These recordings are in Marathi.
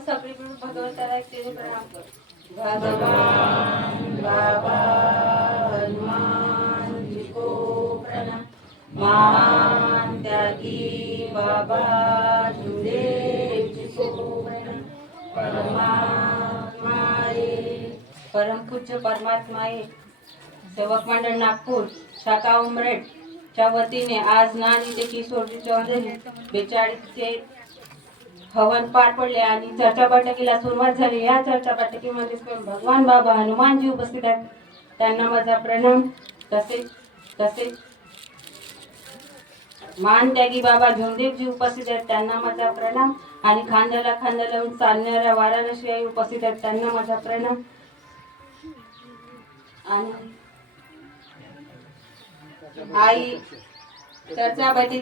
सगळी मिळून भगवंताला प्रणाम कर. भगवान बाबा हनुमान जी को प्रणाम. महान त्यागी बाबा गुरुदेव जी को प्रणाम. परमात्मा परमपूज्य परमात्माए सेवक मंडळ नागपूर शाखा उमरेड. च्या वतीने आज नानी ते किशोरी चौधरी बेचाळीसचे हवन पार पडले आणि चर्चा बैठकीला सुरुवात झाली. या चर्चा बैठकीमध्ये भगवान बाबा हनुमानजी उपस्थित आहेत. त्यांना माझा प्रणाम. तसेच तसेच मान त्यागी बाबा झोंदेवजी उपस्थित आहेत. त्यांना माझा प्रणाम. आणि खांद्याला खांद्याला लावून चालणाऱ्या वाराणसी आई उपस्थित आहेत. त्यांना माझा प्रणाम. आणि आई चर्चा बैठकी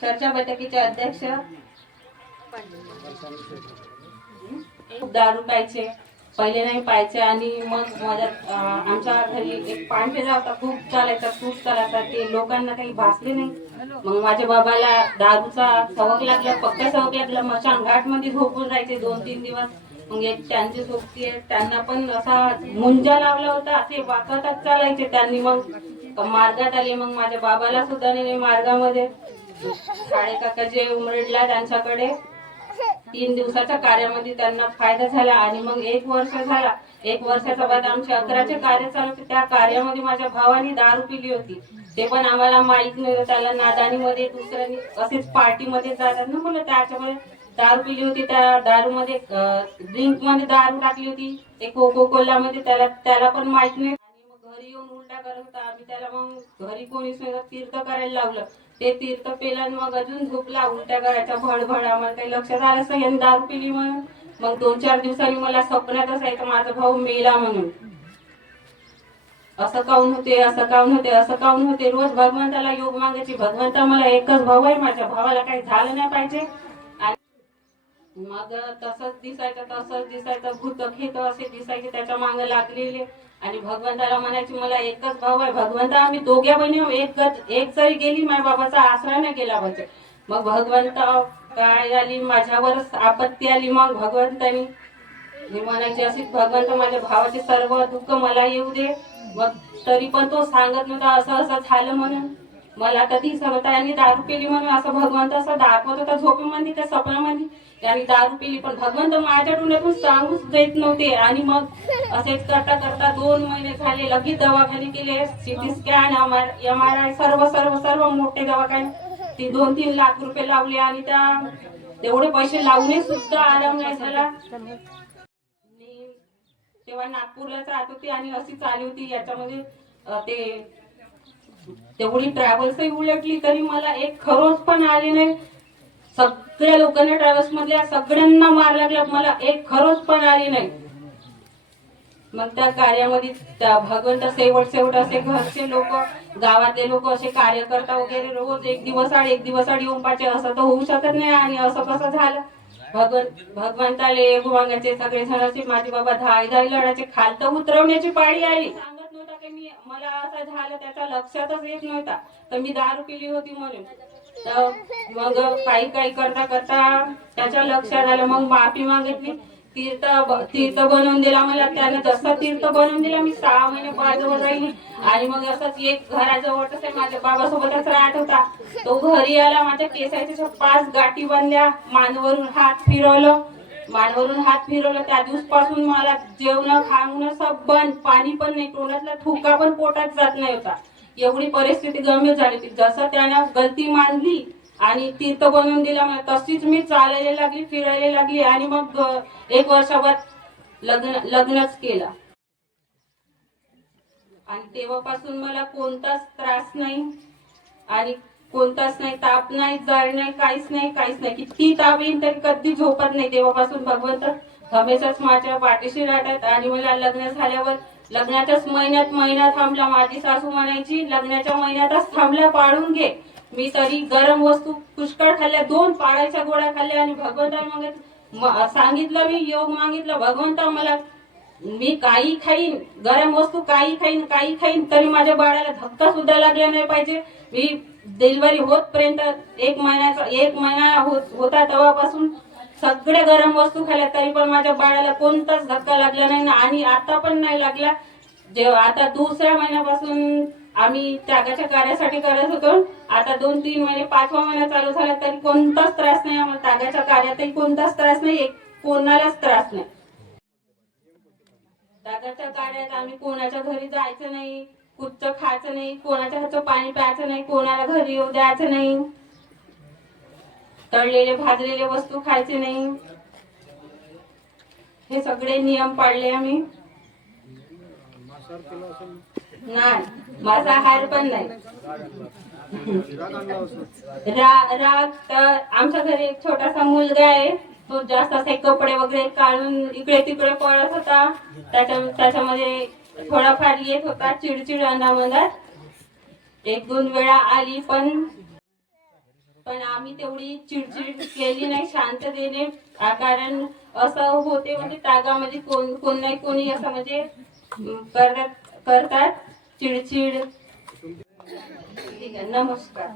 चर्चा बैठकीचे अध्यक्ष दारू प्यायचे पहिले नाही पाहायचे आणि मग माझ्या आमच्या घरी एक पान होता खूप चालायचा खूप चालायचा ते लोकांना काही भासले नाही. मग माझ्या बाबाला दारूचा सवक लागला पक्का सवक लागला माझ्या अंगाटमध्ये मध्ये झोपून राहायचे दोन तीन दिवस. मग एक त्यांची सोबती आहे त्यांना पण असा मुंजा लावला होता असे वाकतच चालायचे त्यांनी मग. मार्गात आले मग माझ्या बाबाला सुद्धा नेले मार्गामध्ये. काळे काका जे उमरडला त्यांच्याकडे. तीन दिवसाच्या कार्यामध्ये त्यांना फायदा झाला आणि मग एक वर्ष झाला. एक वर्षाचा बाद आमचे अकराचे कार्य चालू होते. त्या कार्यामध्ये माझ्या भावाने दारू पिली होती. ते पण आम्हाला माहीत नव्हतं. त्याला नादानीमध्ये दुसऱ्यानी असेच पार्टीमध्ये जातात ना मुलं त्याच्यामध्ये दारू पिली होती. त्या दारूमध्ये ड्रिंकमध्ये दारू टाकली होती. ते कोको कोला मध्ये त्याला त्याला पण माहीत नाही. आणि मग घरी येऊन उलटा करत होता. आम्ही त्याला मग घरी कोणीच नाही तीर्थ करायला लावलं. ते तीर्थ पेला मग अजून झोपला उलट्या घराच्या भडभड आम्हाला काही लक्षात आलंच नाही यांनी दारू पिली म्हणून. मग दोन चार दिवसांनी मला स्वप्नात असायचं माझा भाऊ मेला म्हणून. असं काऊन होते असं काऊन होते असं काऊन होते? रोज भगवंताला योग मागायची. भगवंता मला एकच भाऊ आहे. माझ्या भावाला काही झालं नाही पाहिजे. मग तसंच दिसायचं तसंच दिसायचं. भूत खेत असे दिसायचे त्याच्यामागे लागलेले. आणि भगवंताला म्हणायची मला एकच भाऊ आहे. भगवंता आम्ही दोघ्या बहिणी एक गत- एक जरी गेली माझ्या बाबाचा आसरा नाही गेला म्हणजे. मग भगवंत काय आली? माझ्यावर आपत्ती आली. मग भगवंतानी मी म्हणायची अशीच भगवंत माझ्या भावाचे सर्व दुःख मला येऊ दे. मग तरी पण तो सांगत नव्हता असं असं झालं म्हणून. मला कधी सांगता यांनी दारू पिली म्हणून असं भगवंत असं दाखवत होता. झोपेमध्ये त्या स्वप्नामध्ये यांनी दारू पिली पण भगवंत माझ्या डोळ्यातून सांगूच देत नव्हते. आणि मग असेच करता करता दोन महिने झाले. लगेच दवाखाने केले. CT scan M R I सर्व सर्व सर्व मोठे दवाखाने. ते दोन तीन लाख रुपये लावले आणि त्या तेवढे पैसे लावणे सुद्धा आराम नाही झाला. तेव्हा नागपूरलाच राहत होती आणि अशीच आली होती. याच्यामध्ये ते तेवढी ट्रॅव्हल्सही उलटली तरी मला एक खरोच पण आले नाही. सगळ्या लोकांना ट्रॅव्हल्स मधल्या सगळ्यांना मार लागला मला एक खरोच पण आली नाही. मग त्या कार्यामध्ये त्या भगवंत शेवट शेवट असे घरचे लोक गावातले लोक असे कार्यकर्ता वगैरे रोज एक दिवस आड एक दिवस आड येऊन पाहिजे असं तर होऊ शकत नाही आणि असं कसं झालं? भगवंत भगवंताले भुवांगाचे सगळे जणांचे माझे बाबा धाय धाय लढायचे खालत उतरवण्याची पाळी आली. की मी मला असं झालं त्याचा लक्षातच येत नव्हता. तर मी दारू पिली होती म्हणून. तर मग काही काही करता करता त्याच्या लक्षात आलं. मग माफी मागितली. तीर्थ तीर्थ बनवून दिला मला. त्यानं जसा तीर्थ बनवून दिला मी सहा महिने बाजूवर राहिली. आणि मग असंच एक घराजवळच आहे माझ्या बाबासोबतच राहत होता. तो घरी आला माझ्या केसाच्या पाच गाठी बांधल्या मानवरून हात फिरवलं. मानवरून हात फिरवलं त्या दिवसपासून मला जेवण खाणं सब बंद पाणी पण नाही तोंडातला ठुका पण पोटात जात नाही होता. एवढी परिस्थिती गंभीर झाली होती. जसं त्यानं गलती मानली आणि तीर्थ बनवून दिला मला तशीच मी चालायला लागली फिरायला लागली आणि मग एक वर्षावर लग्न लग्नच केलं. आणि तेव्हापासून मला कोणताच त्रास नाही आणि कोणताच नाही ताप नाही जळ नाही काहीच नाही काहीच नाही. किती ताप येईल तरी कधी झोपत नाही. तेव्हापासून भगवंत हमेशाच माझ्या पाठीशी राहतात. आणि मला लग्न झाल्यावर लग्नाच्याच महिन्यात महिना थांबला. माझी सासू म्हणायची लग्नाच्या महिन्यातच थांबला पाळून घे. मी तरी गरम वस्तू पुष्कळ खाल्ल्या दोन पाळायच्या गोळ्या खाल्ल्या. आणि भगवंताने मग सांगितलं मी योग मागितलं. भगवंता मला मी काही खाईन गरम वस्तू काही खाईन काही खाईन तरी माझ्या बाळाला धक्का सुद्धा लागला नाही पाहिजे. मी डिलिव्हरी होतपर्यंत एक महिन्याचा एक महिना होत होता तेव्हापासून सगळ्या गरम वस्तू खाल्ल्या तरी पण माझ्या बाळाला कोणताच धक्का लागला नाही ना आणि आता पण नाही लागला. जेव्हा आता दुसऱ्या महिन्यापासून आम्ही त्यागाच्या कार्यासाठी करत होतो. आता दोन तीन महिने पाचवा महिना चालू झाला तरी कोणताच त्रास नाही आम्हाला त्यागाच्या कार्यातही कोणताच त्रास नाही एक कोणालाच त्रास नाही. त्यागाच्या कार्यात आम्ही कोणाच्या घरी जायचं नाही कुठचं खायचं नाही कोणाच्या हातचं पाणी प्यायचं नाही कोणाला घरी येऊ द्यायचं नाही. तळलेले भाजलेले वस्तू खायचे नाही. हे सगळे नियम पाळले आम्ही. नाही माझा हार पण नाही. रा- राग तर आमच्या घरी एक छोटासा मुलगा आहे. तो जास्त असे कपडे वगैरे काढून इकडे तिकडे पळत होता. त्याच्या त्याच्यामध्ये थोडाफार येत होता चिडचिड अंगामधात एक दोन वेळा आली पण पण आम्ही तेवढी चिडचिड केली नाही शांततेने कारण असं होते म्हणजे तागामध्ये कोण कोण नाही कोणी असं म्हणजे करतात करतात. चिडचिड. ठीक आहे नमस्कार.